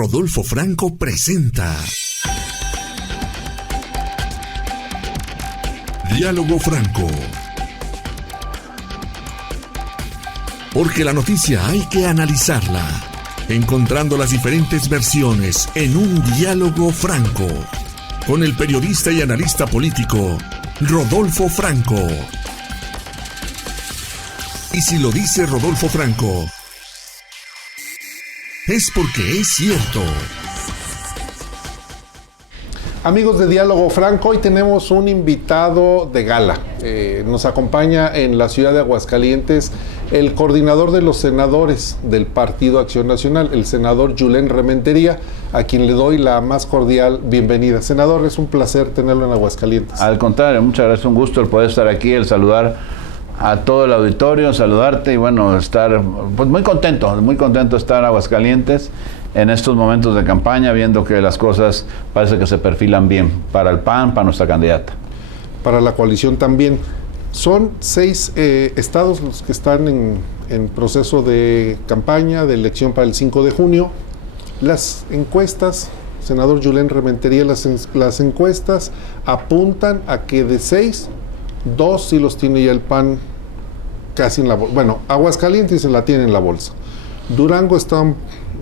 Rodolfo Franco presenta Diálogo Franco. Porque la noticia hay que analizarla, encontrando las diferentes versiones en un diálogo franco, con el periodista y analista político Rodolfo Franco. Y si lo dice Rodolfo Franco, es porque es cierto. Amigos de Diálogo Franco, hoy tenemos un invitado de gala. Nos acompaña en la ciudad de Aguascalientes el coordinador de los senadores del Partido Acción Nacional, el senador Julen Rementería, a quien le doy la más cordial bienvenida. Senador, es un placer tenerlo en Aguascalientes. Al contrario, muchas gracias, un gusto el poder estar aquí, el saludar a todo el auditorio, saludarte y bueno, estar pues muy contento de estar en Aguascalientes en estos momentos de campaña, viendo que las cosas parece que se perfilan bien para el PAN, para nuestra candidata. Para la coalición también. Son 6 estados los que están en proceso de campaña, de elección para el 5 de junio. Las encuestas, senador Julen Rementería, las encuestas apuntan a que de 6, 2 sí los tiene ya el PAN casi en la bolsa. Bueno, Aguascalientes se la tiene en la bolsa. Durango está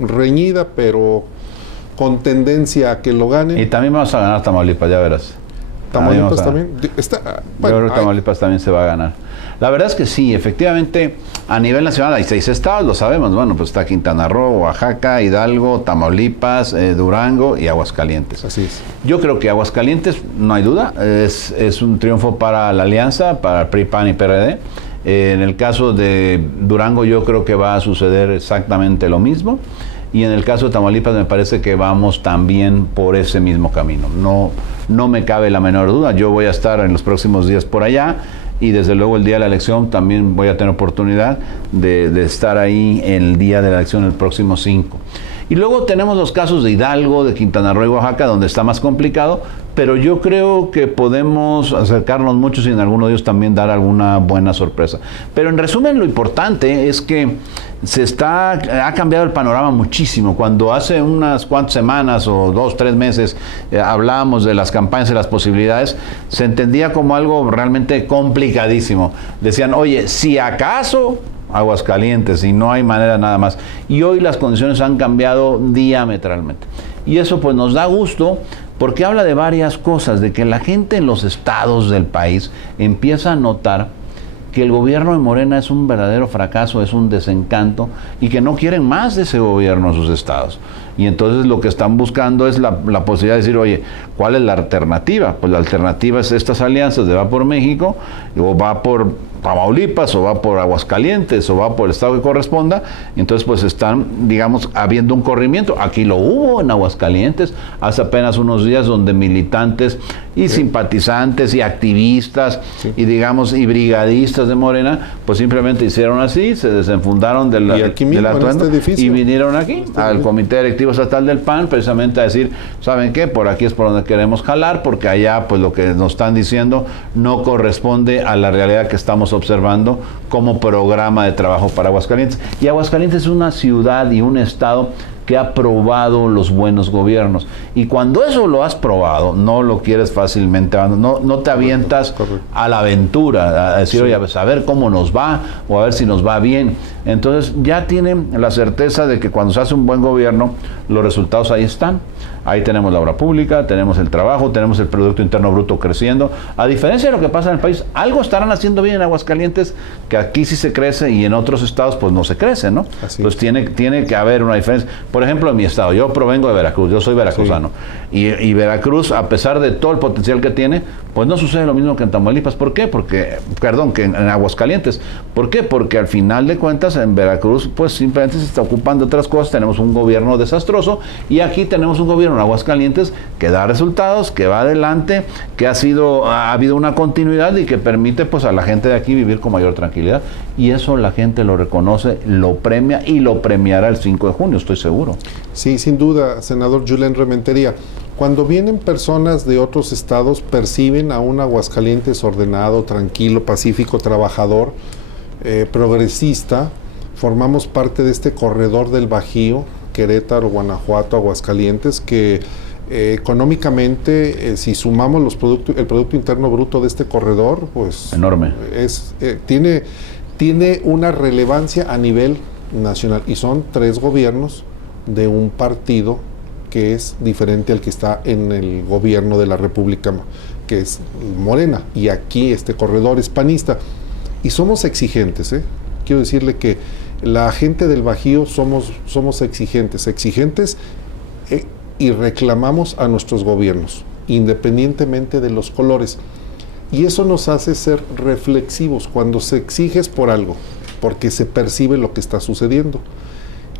reñida, pero con tendencia a que lo ganen. Y también vamos a ganar Tamaulipas, ya verás. Tamaulipas también. Bueno, yo creo que Tamaulipas también se va a ganar. La verdad es que sí, efectivamente, a nivel nacional hay 6 estados, lo sabemos. Bueno, pues está Quintana Roo, Oaxaca, Hidalgo, Tamaulipas, Durango y Aguascalientes. Así es. Yo creo que Aguascalientes, no hay duda, es un triunfo para la alianza, para PRI, PAN y PRD. En el caso de Durango yo creo que va a suceder exactamente lo mismo. Y en el caso de Tamaulipas me parece que vamos también por ese mismo camino. No me cabe la menor duda. Yo voy a estar en los próximos días por allá y desde luego el día de la elección también voy a tener oportunidad de estar ahí el día de la elección el próximo 5. Y luego tenemos los casos de Hidalgo, de Quintana Roo y Oaxaca, donde está más complicado, pero yo creo que podemos acercarnos mucho y en alguno de ellos también dar alguna buena sorpresa. Pero en resumen, lo importante es que ha cambiado el panorama muchísimo. Cuando hace unas cuantas semanas o 2, 3 meses hablábamos de las campañas y las posibilidades, se entendía como algo realmente complicadísimo. Decían, oye, si acaso Aguascalientes y no hay manera nada más. Y hoy las condiciones han cambiado diametralmente. Y eso pues nos da gusto porque habla de varias cosas, de que la gente en los estados del país empieza a notar que el gobierno de Morena es un verdadero fracaso, es un desencanto y que no quieren más de ese gobierno en sus estados. Y entonces lo que están buscando es la posibilidad de decir, oye, ¿cuál es la alternativa? Pues la alternativa es estas alianzas de Va por México, o va por Tamaulipas, o va por Aguascalientes, o va por el estado que corresponda. Entonces pues están, digamos, habiendo un corrimiento. Aquí lo hubo en Aguascalientes hace apenas unos días, donde militantes y simpatizantes y activistas y digamos y brigadistas de Morena pues simplemente hicieron así, se desenfundaron del atuendo y vinieron aquí al Comité Directivo Estatal del PAN precisamente a decir, ¿saben qué? Por aquí es por donde queremos jalar, porque allá pues lo que nos están diciendo no corresponde a la realidad que estamos observando como programa de trabajo para Aguascalientes. Y Aguascalientes es una ciudad y un estado que ha probado los buenos gobiernos. Y cuando eso lo has probado, no lo quieres fácilmente, no te avientas a la aventura, a decir, oye, a ver cómo nos va, o a ver si nos va bien. Entonces ya tienen la certeza de que cuando se hace un buen gobierno, los resultados ahí están. Ahí tenemos la obra pública, tenemos el trabajo, tenemos el Producto Interno Bruto creciendo. A diferencia de lo que pasa en el país, algo estarán haciendo bien en Aguascalientes, que aquí sí se crece y en otros estados pues no se crece, ¿no? Así. Entonces tiene que haber una diferencia. Por ejemplo, en mi estado, yo provengo de Veracruz, yo soy veracruzano. Sí. Y Veracruz, a pesar de todo el potencial que tiene, pues no sucede lo mismo que en Tamaulipas. ¿Por qué? Que en Aguascalientes. ¿Por qué? Porque al final de cuentas en Veracruz pues simplemente se está ocupando de otras cosas, tenemos un gobierno desastroso y aquí tenemos un gobierno en Aguascalientes que da resultados, que va adelante, que ha habido una continuidad y que permite pues a la gente de aquí vivir con mayor tranquilidad, y eso la gente lo reconoce, lo premia y lo premiará el 5 de junio, estoy seguro. Sí, sin duda, senador Julen Rementería. Cuando vienen personas de otros estados, perciben a un Aguascalientes ordenado, tranquilo, pacífico, trabajador, progresista. Formamos parte de este corredor del Bajío Querétaro, Guanajuato, Aguascalientes, que económicamente, si sumamos el Producto Interno Bruto de este corredor, pues enorme. Tiene una relevancia a nivel nacional, y son 3 gobiernos de un partido que es diferente al que está en el gobierno de la República, que es Morena, y aquí este corredor es panista, y somos exigentes, quiero decirle que la gente del Bajío somos exigentes, y reclamamos a nuestros gobiernos, independientemente de los colores, y eso nos hace ser reflexivos cuando se exige es por algo, porque se percibe lo que está sucediendo.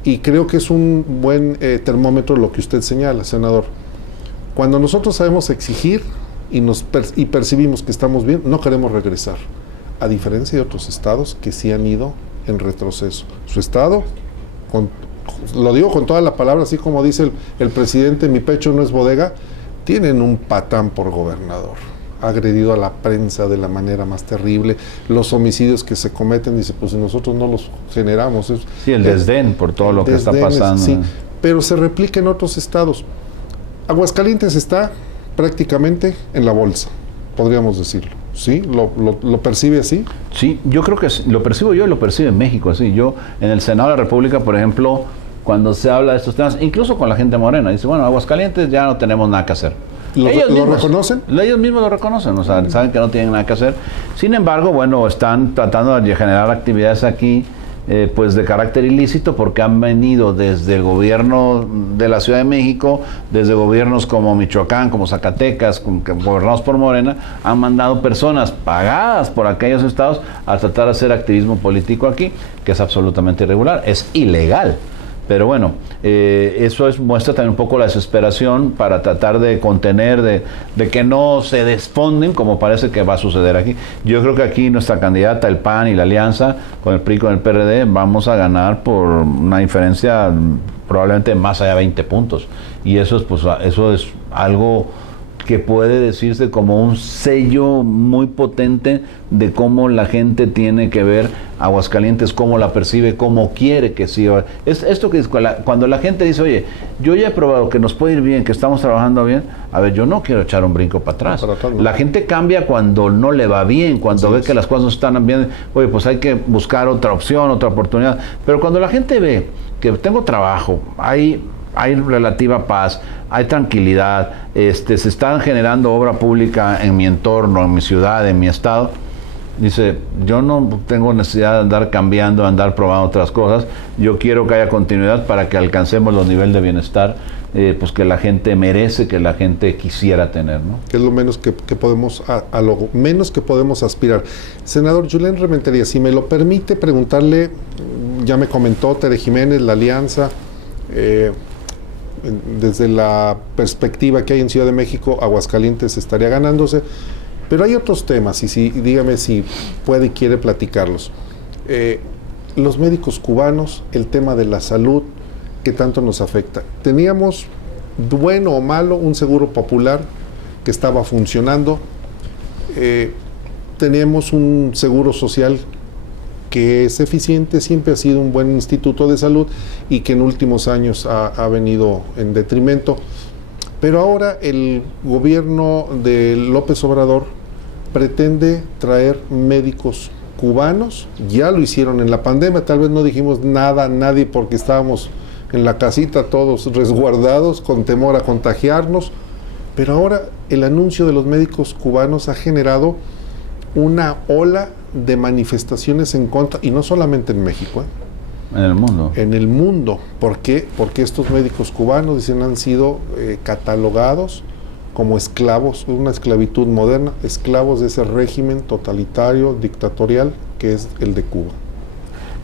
Y creo que es un buen termómetro lo que usted señala, senador. Cuando nosotros sabemos exigir y percibimos que estamos bien, no queremos regresar, a diferencia de otros estados que sí han ido en retroceso. Su estado, lo digo con toda la palabra, así como dice el presidente, mi pecho no es bodega, tienen un patán por gobernador. Ha agredido a la prensa de la manera más terrible, los homicidios que se cometen, dice, pues nosotros no los generamos. Sí, el desdén por todo lo que está pasando. Sí, pero se replica en otros estados. Aguascalientes está prácticamente en la bolsa, podríamos decirlo. ¿Sí? ¿Lo percibe así? Sí, yo creo que lo percibo yo y lo percibe México así. Yo, en el Senado de la República, por ejemplo, cuando se habla de estos temas, incluso con la gente morena, dice, bueno, Aguascalientes ya no tenemos nada que hacer. ¿Lo reconocen? Ellos mismos lo reconocen, o sea, saben que no tienen nada que hacer. Sin embargo, bueno, están tratando de generar actividades aquí, pues de carácter ilícito, porque han venido desde el gobierno de la Ciudad de México, desde gobiernos como Michoacán, como Zacatecas, gobernados por Morena, han mandado personas pagadas por aquellos estados a tratar de hacer activismo político aquí, que es absolutamente irregular, es ilegal. Pero bueno, eso muestra también un poco la desesperación para tratar de contener, de que no se desfonden, como parece que va a suceder aquí. Yo creo que aquí nuestra candidata, el PAN y la alianza, con el PRI y con el PRD, vamos a ganar por una diferencia probablemente más allá de 20 puntos. Y eso es algo que puede decirse como un sello muy potente de cómo la gente tiene que ver Aguascalientes, cómo la percibe, cómo quiere que siga. Es esto que cuando la gente dice, oye, yo ya he probado que nos puede ir bien, que estamos trabajando bien, a ver, yo no quiero echar un brinco para atrás. La gente cambia cuando no le va bien, cuando ve que las cosas no están bien, oye, pues hay que buscar otra opción, otra oportunidad. Pero cuando la gente ve que tengo trabajo, hay relativa paz, hay tranquilidad, se están generando obra pública en mi entorno, en mi ciudad, en mi estado, dice, yo no tengo necesidad de andar cambiando, de andar probando otras cosas, yo quiero que haya continuidad para que alcancemos los niveles de bienestar pues que la gente merece, que la gente quisiera tener, ¿no? Que es lo menos que podemos, a lo menos que podemos aspirar. Senador Julen Rementería, si me lo permite preguntarle, ya me comentó Tere Jiménez, la alianza, desde la perspectiva que hay en Ciudad de México, Aguascalientes estaría ganándose, pero hay otros temas, y dígame si puede y quiere platicarlos. Los médicos cubanos, el tema de la salud, que tanto nos afecta. Teníamos, bueno o malo, un seguro popular que estaba funcionando, teníamos un seguro social que es eficiente, siempre ha sido un buen instituto de salud y que en últimos años ha venido en detrimento. Pero ahora el gobierno de López Obrador pretende traer médicos cubanos, ya lo hicieron en la pandemia, tal vez no dijimos nada a nadie porque estábamos en la casita todos resguardados con temor a contagiarnos, pero ahora el anuncio de los médicos cubanos ha generado una ola de manifestaciones en contra, y no solamente en México, en el mundo. En el mundo. ¿Por qué? Porque estos médicos cubanos, dicen, han sido catalogados como esclavos, una esclavitud moderna, esclavos de ese régimen totalitario, dictatorial, que es el de Cuba.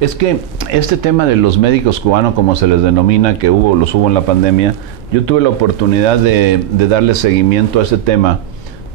Es que este tema de los médicos cubanos, como se les denomina, que los hubo en la pandemia, yo tuve la oportunidad de darle seguimiento a ese tema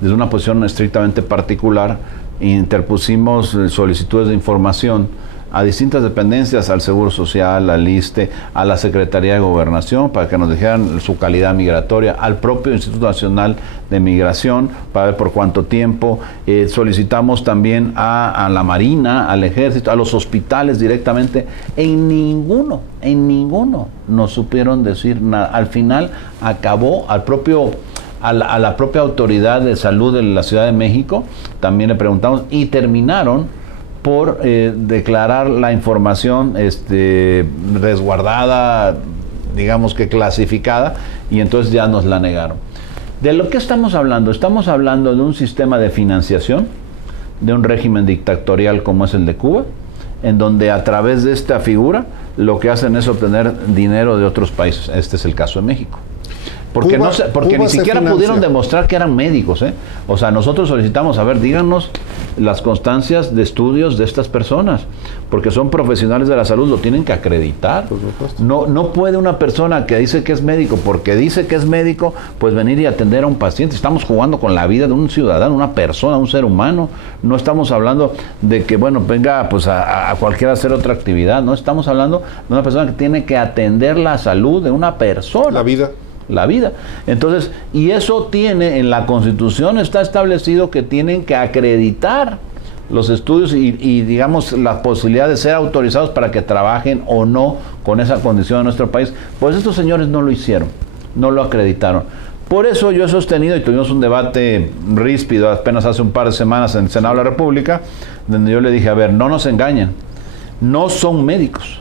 desde una posición estrictamente particular. Interpusimos solicitudes de información a distintas dependencias, al Seguro Social, al ISSSTE, a la Secretaría de Gobernación, para que nos dijeran su calidad migratoria, al propio Instituto Nacional de Migración, para ver por cuánto tiempo. Solicitamos también a la Marina, al Ejército, a los hospitales directamente. En ninguno nos supieron decir nada. Al final acabó a la propia autoridad de salud de la Ciudad de México, también le preguntamos, y terminaron por declarar la información resguardada, digamos que clasificada, y entonces ya nos la negaron. ¿De lo que estamos hablando? Estamos hablando de un sistema de financiación, de un régimen dictatorial como es el de Cuba, en donde a través de esta figura lo que hacen es obtener dinero de otros países. Este es el caso de México. Porque Cuba ni siquiera financia. pudieron demostrar que eran médicos, ¿eh? O sea, nosotros solicitamos, a ver, díganos las constancias de estudios de estas personas, porque son profesionales de la salud, lo tienen que acreditar. Por supuesto. No puede una persona que dice que es médico, porque dice que es médico, pues venir y atender a un paciente. Estamos jugando con la vida de un ciudadano, una persona, un ser humano. No estamos hablando de que, bueno, venga pues a cualquiera a hacer otra actividad. No estamos hablando de una persona que tiene que atender la salud de una persona. La vida. Entonces, y eso tiene, en la Constitución está establecido que tienen que acreditar los estudios y digamos, la posibilidad de ser autorizados para que trabajen o no con esa condición en nuestro país. Pues estos señores no lo hicieron, no lo acreditaron. Por eso yo he sostenido, y tuvimos un debate ríspido apenas hace un par de semanas en el Senado de la República, donde yo le dije, a ver, no nos engañen, no son médicos,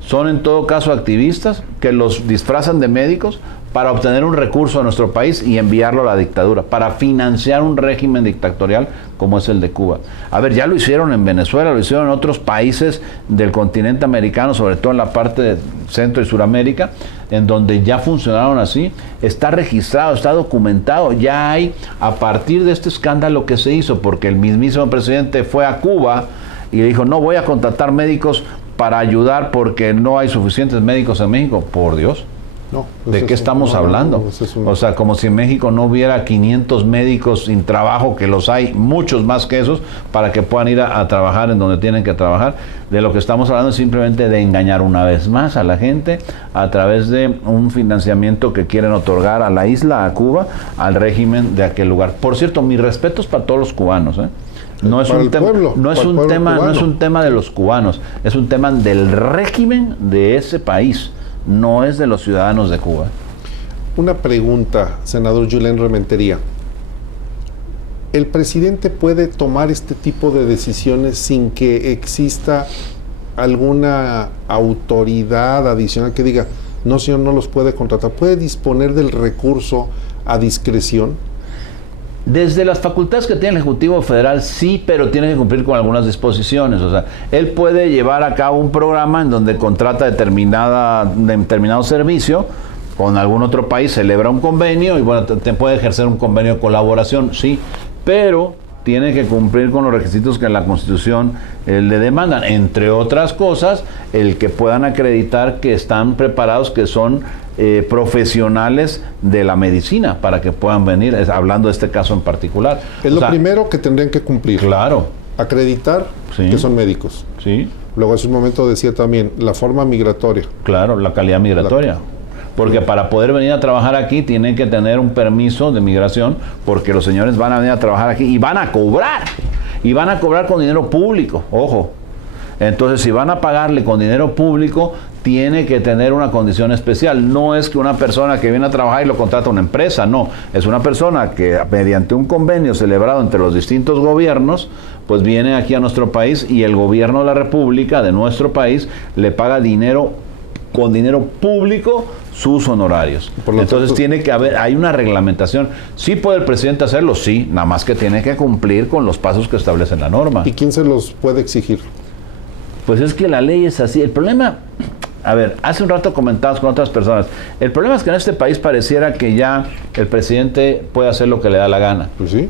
son en todo caso activistas que los disfrazan de médicos para obtener un recurso a nuestro país y enviarlo a la dictadura, para financiar un régimen dictatorial como es el de Cuba. A ver, ya lo hicieron en Venezuela, lo hicieron en otros países del continente americano, sobre todo en la parte de Centro y Suramérica, en donde ya funcionaron así. Está registrado, está documentado, ya hay, a partir de este escándalo que se hizo, porque el mismísimo presidente fue a Cuba y dijo, no voy a contratar médicos para ayudar porque no hay suficientes médicos en México. Por Dios. No, ¿De qué estamos hablando? O sea, como si en México no hubiera 500 médicos sin trabajo, que los hay, muchos más que esos, para que puedan ir a trabajar en donde tienen que trabajar. De lo que estamos hablando es simplemente de engañar una vez más a la gente a través de un financiamiento que quieren otorgar a la isla, a Cuba, al régimen de aquel lugar. Por cierto, mis respetos para todos los cubanos, ¿eh? No es un tema de los cubanos, es un tema del régimen de ese país. No es de los ciudadanos de Cuba. Una pregunta, senador Julen Rementería. ¿El presidente puede tomar este tipo de decisiones sin que exista alguna autoridad adicional que diga, no señor, no los puede contratar? ¿Puede disponer del recurso a discreción? Desde las facultades que tiene el Ejecutivo Federal, sí, pero tiene que cumplir con algunas disposiciones. O sea, él puede llevar a cabo un programa en donde contrata determinado servicio con algún otro país, celebra un convenio y bueno, te puede ejercer un convenio de colaboración, sí, pero tiene que cumplir con los requisitos que la Constitución le demandan, entre otras cosas, el que puedan acreditar que están preparados, que son profesionales de la medicina para que puedan venir, hablando de este caso en particular. Es lo primero que tendrían que cumplir. Claro. Acreditar que son médicos. Sí. Luego hace un momento decía también la forma migratoria. Claro, la calidad migratoria. Porque para poder venir a trabajar aquí tienen que tener un permiso de migración, porque los señores van a venir a trabajar aquí y van a cobrar. Y van a cobrar con dinero público, ojo. Entonces, si van a pagarle con dinero público, tiene que tener una condición especial. No es que una persona que viene a trabajar y lo contrata una empresa, no. Es una persona que mediante un convenio celebrado entre los distintos gobiernos, pues viene aquí a nuestro país y el gobierno de la República, de nuestro país, le paga dinero, con dinero público, sus honorarios. Entonces tiene que haber, hay una reglamentación. ¿Sí puede el presidente hacerlo? Sí, nada más que tiene que cumplir con los pasos que establece la norma. ¿Y quién se los puede exigir? Pues es que la ley es así. El problema, a ver, hace un rato comentábamos con otras personas, el problema es que en este país pareciera que ya el presidente puede hacer lo que le da la gana. Pues sí.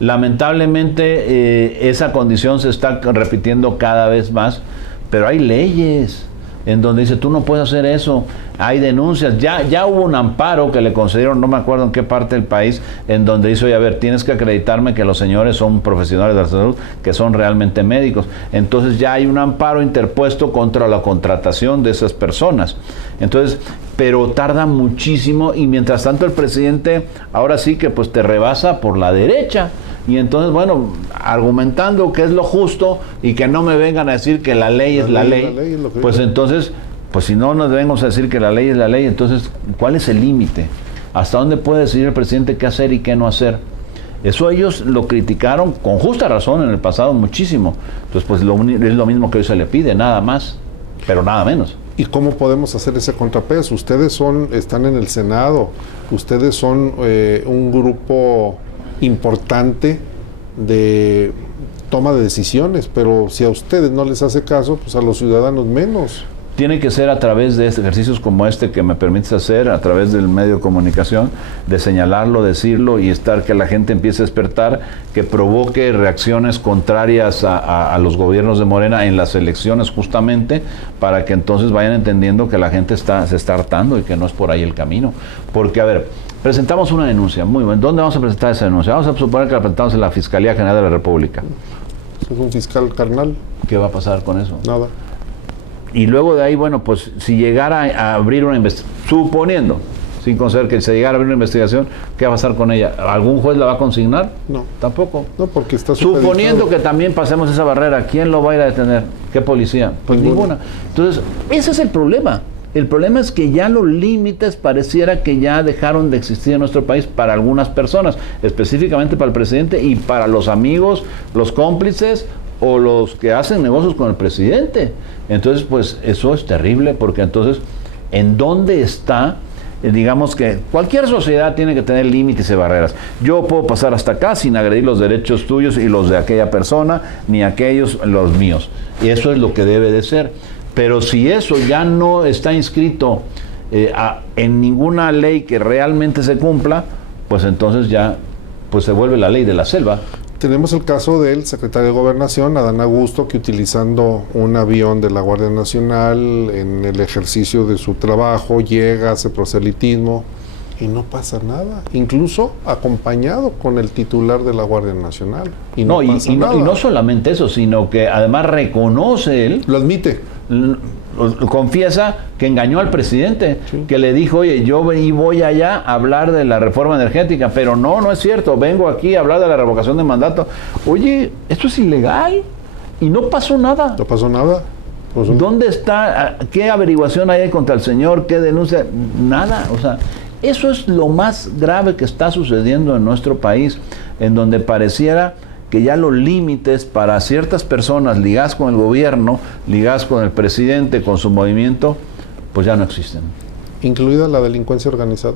Lamentablemente esa condición se está repitiendo cada vez más, pero hay leyes. en donde dice, tú no puedes hacer eso, hay denuncias, ya hubo un amparo que le concedieron, no me acuerdo en qué parte del país, en donde dice, oye, a ver, tienes que acreditarme que los señores son profesionales de la salud, que son realmente médicos. Entonces ya hay un amparo interpuesto contra la contratación de esas personas. Entonces, pero tarda muchísimo, y mientras tanto el presidente ahora sí que pues te rebasa por la derecha. Y entonces, bueno, argumentando que es lo justo y que no me vengan a decir que la ley es la ley, pues entonces, pues si no nos venimos a decir que la ley es la ley, entonces, ¿cuál es el límite? ¿Hasta dónde puede decidir el presidente qué hacer y qué no hacer? Eso ellos lo criticaron con justa razón en el pasado muchísimo. Entonces, pues es lo mismo que hoy se le pide, nada más, pero nada menos. ¿Y cómo podemos hacer ese contrapeso? Ustedes están en el Senado, ustedes son un grupo importante de toma de decisiones, pero si a ustedes no les hace caso, pues a los ciudadanos menos. Tiene que ser a través de ejercicios como este que me permites hacer, a través del medio de comunicación, de señalarlo, decirlo y que la gente empiece a despertar, que provoque reacciones contrarias a los gobiernos de Morena en las elecciones justamente, para que entonces vayan entendiendo que la gente se está hartando y que no es por ahí el camino. Porque, a ver, presentamos una denuncia, muy bien, ¿dónde vamos a presentar esa denuncia? Vamos a suponer que la presentamos en la Fiscalía General de la República. Es un fiscal carnal. ¿Qué va a pasar con eso? Nada. Y luego de ahí, bueno, pues si llegara a abrir una investigación, suponiendo, sin conceder que se llegara a abrir una investigación, ¿qué va a pasar con ella? ¿Algún juez la va a consignar? No. Tampoco. No, porque está suponiendo que también pasemos esa barrera, ¿quién lo va a ir a detener? ¿Qué policía? Pues ninguna. Entonces, ese es el problema. El problema es que ya los límites pareciera que ya dejaron de existir en nuestro país para algunas personas, específicamente para el presidente y para los amigos, los cómplices o los que hacen negocios con el presidente. Entonces, pues eso es terrible, porque entonces, ¿en dónde está? Digamos que cualquier sociedad tiene que tener límites y barreras. Yo puedo pasar hasta acá sin agredir los derechos tuyos y los de aquella persona, ni aquellos los míos. Y eso es lo que debe de ser. Pero si eso ya no está inscrito en ninguna ley que realmente se cumpla, pues entonces ya pues se vuelve la ley de la selva. Tenemos el caso del secretario de Gobernación, Adán Augusto, que utilizando un avión de la Guardia Nacional en el ejercicio de su trabajo llega, hace proselitismo y no pasa nada, incluso acompañado con el titular de la Guardia Nacional. Y no solamente eso, sino que además reconoce él, lo admite, confiesa que engañó al presidente, sí, que le dijo, oye, yo voy allá a hablar de la reforma energética, pero no es cierto, vengo aquí a hablar de la revocación de mandato. Oye, esto es ilegal y no pasó nada. No pasó nada. ¿Dónde está? ¿Qué averiguación hay contra el señor? ¿Qué denuncia? Nada, o sea, eso es lo más grave que está sucediendo en nuestro país, en donde pareciera que ya los límites para ciertas personas ligadas con el gobierno, ligadas con el presidente, con su movimiento, pues ya no existen. ¿Incluida la delincuencia organizada?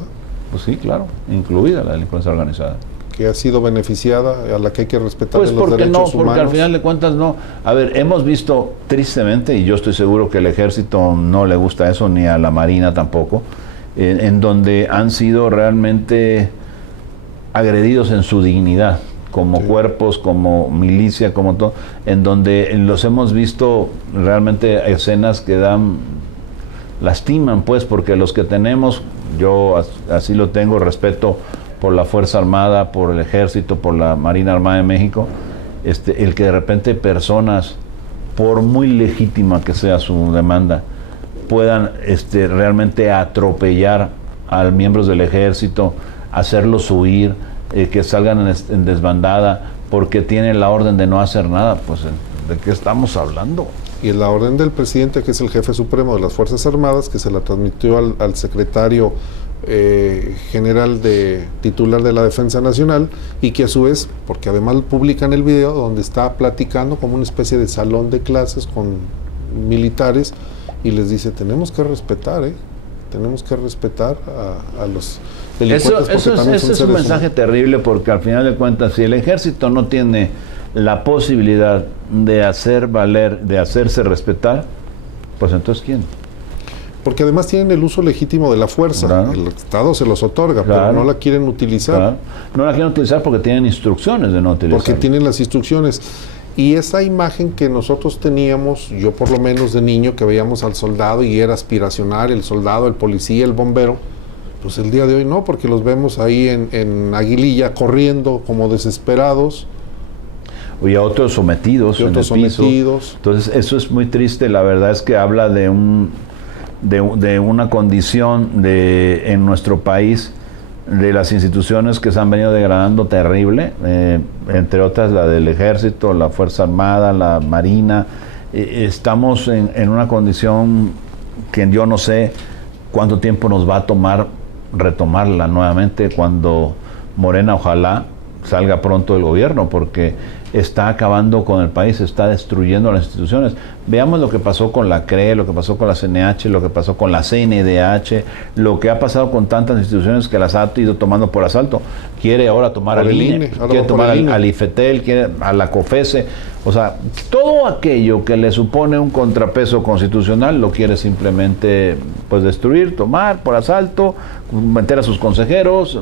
Pues sí, claro, incluida la delincuencia organizada. Que ha sido beneficiada, a la que hay que respetar pues los derechos humanos. Porque al final de cuentas no. A ver, hemos visto tristemente, y yo estoy seguro que al ejército no le gusta eso, ni a la marina tampoco, en donde han sido realmente agredidos en su dignidad, como cuerpos, como milicia, como todo, en donde los hemos visto realmente escenas que lastiman, pues, porque los que tenemos, yo así lo tengo, respeto por la Fuerza Armada, por el Ejército, por la Marina Armada de México, el que de repente personas, por muy legítima que sea su demanda, puedan realmente atropellar a miembros del Ejército, hacerlos huir, que salgan en desbandada porque tienen la orden de no hacer nada, pues ¿de qué estamos hablando? Y la orden del presidente, que es el jefe supremo de las Fuerzas Armadas, que se la transmitió al secretario general titular de la Defensa Nacional, y que a su vez, porque además publican el video donde está platicando como una especie de salón de clases con militares y les dice, tenemos que respetar a los delincuentes. Eso es un mensaje terrible, porque al final de cuentas, si el ejército no tiene la posibilidad de hacer valer, de hacerse respetar, pues entonces ¿quién? Porque además tienen el uso legítimo de la fuerza, claro. El Estado se los otorga, claro, pero no la quieren utilizar. Claro. No la quieren utilizar porque tienen instrucciones de no utilizar. Porque tienen las instrucciones. Y esa imagen que nosotros teníamos, yo por lo menos de niño, que veíamos al soldado y era aspiracional, el soldado, el policía, el bombero, pues el día de hoy no, porque los vemos ahí en Aguililla corriendo como desesperados. Y a otros sometidos en el piso. Entonces eso es muy triste. La verdad es que habla de una condición en nuestro país, de las instituciones que se han venido degradando terrible, entre otras la del Ejército, la Fuerza Armada, la Marina. Estamos en una condición que yo no sé cuánto tiempo nos va a tomar retomarla nuevamente, cuando Morena ojalá salga pronto del gobierno, porque está acabando con el país, está destruyendo las instituciones. Veamos lo que pasó con la CRE, lo que pasó con la CNH, lo que pasó con la CNDH, lo que ha pasado con tantas instituciones que las ha ido tomando por asalto. Quiere ahora tomar al INE, quiere tomar al IFETEL, quiere a la COFESE. O sea, todo aquello que le supone un contrapeso constitucional lo quiere simplemente pues destruir, tomar por asalto, meter a sus consejeros,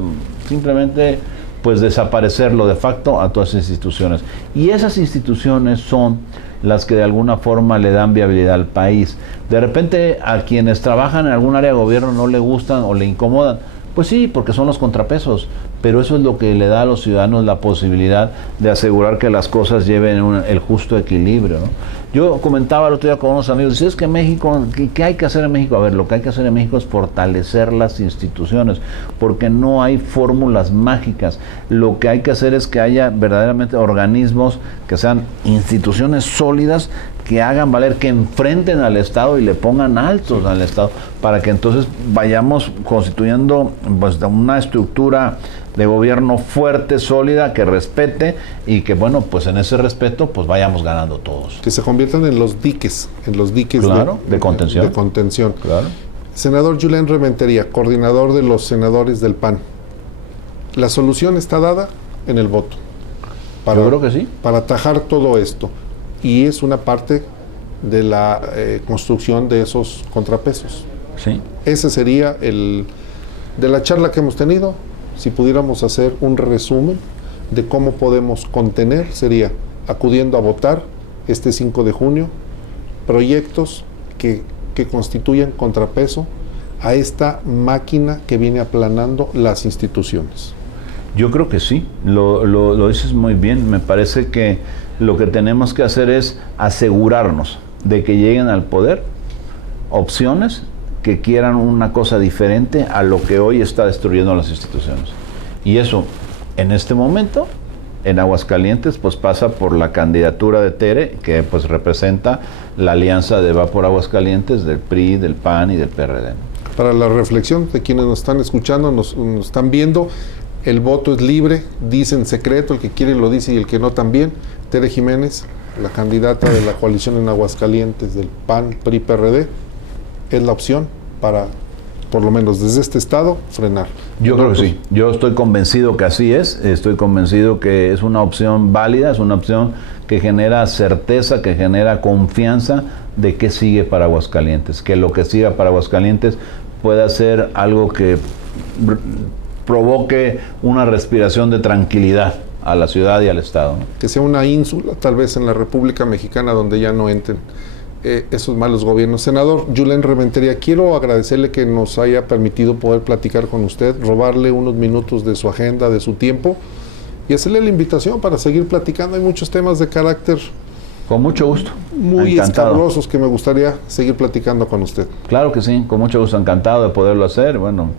simplemente pues desaparecerlo de facto a todas esas instituciones. Y esas instituciones son las que de alguna forma le dan viabilidad al país. De repente a quienes trabajan en algún área de gobierno no le gustan o le incomodan. Pues sí, porque son los contrapesos, pero eso es lo que le da a los ciudadanos la posibilidad de asegurar que las cosas lleven el justo equilibrio, ¿no? Yo comentaba el otro día con unos amigos, decía, es que México, ¿qué hay que hacer en México? A ver, lo que hay que hacer en México es fortalecer las instituciones, porque no hay fórmulas mágicas. Lo que hay que hacer es que haya verdaderamente organismos que sean instituciones sólidas, que hagan valer, que enfrenten al Estado y le pongan altos al Estado, para que entonces vayamos constituyendo pues una estructura de gobierno fuerte, sólida, que respete y que, bueno, pues en ese respeto pues vayamos ganando todos. Que se conviertan en los diques claro, de contención. De contención. Claro. Senador Julen Rementería, coordinador de los senadores del PAN. La solución está dada en el voto. Yo creo que sí. Para atajar todo esto. Y es una parte de la construcción de esos contrapesos. Sí. Ese sería de la charla que hemos tenido. Si pudiéramos hacer un resumen de cómo podemos contener, sería acudiendo a votar este 5 de junio, proyectos que constituyan contrapeso a esta máquina que viene aplanando las instituciones. Yo creo que sí, lo dices muy bien. Me parece que lo que tenemos que hacer es asegurarnos de que lleguen al poder opciones que quieran una cosa diferente a lo que hoy está destruyendo las instituciones. Y eso, en este momento, en Aguascalientes, pues pasa por la candidatura de Tere, que pues representa la alianza de Va por Aguascalientes del PRI, del PAN y del PRD. Para la reflexión de quienes nos están escuchando, nos están viendo, el voto es libre, dice en secreto, el que quiere lo dice y el que no también. Tere Jiménez, la candidata de la coalición en Aguascalientes del PAN, PRI, PRD, es la opción para, por lo menos desde este estado, frenar. Yo creo que sí. Yo estoy convencido que así es. Estoy convencido que es una opción válida, es una opción que genera certeza, que genera confianza de que sigue para Aguascalientes. Que lo que siga para Aguascalientes pueda ser algo que provoque una respiración de tranquilidad a la ciudad y al estado, ¿no? Que sea una ínsula, tal vez en la República Mexicana, donde ya no entren esos malos gobiernos. Senador Julen Rementería, quiero agradecerle que nos haya permitido poder platicar con usted, robarle unos minutos de su agenda, de su tiempo, y hacerle la invitación para seguir platicando. Hay muchos temas de carácter con mucho gusto, muy escabrosos que me gustaría seguir platicando con usted. Claro que sí, con mucho gusto, encantado de poderlo hacer. Bueno,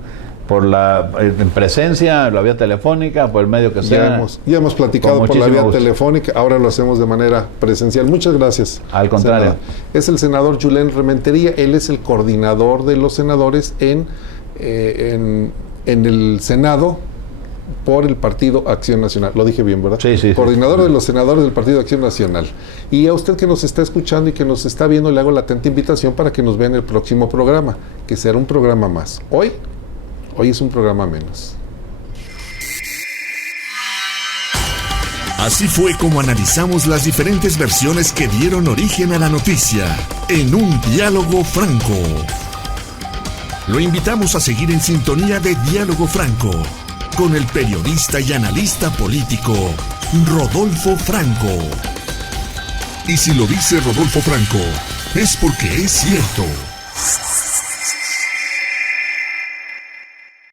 por la en presencia, la vía telefónica, por el medio que sea. Ya hemos platicado por la vía telefónica, ahora lo hacemos de manera presencial. Muchas gracias. Al contrario. Senador. Es el senador Julen Rementería, él es el coordinador de los senadores en el Senado por el Partido Acción Nacional. Lo dije bien, ¿verdad? Sí. Coordinador de los senadores del Partido Acción Nacional. Y a usted que nos está escuchando y que nos está viendo, le hago la atenta invitación para que nos vea en el próximo programa, que será un programa más. Hoy es un programa menos. Así fue como analizamos las diferentes versiones que dieron origen a la noticia en un diálogo franco. Lo invitamos a seguir en sintonía de Diálogo Franco con el periodista y analista político Rodolfo Franco. Y si lo dice Rodolfo Franco, es porque es cierto.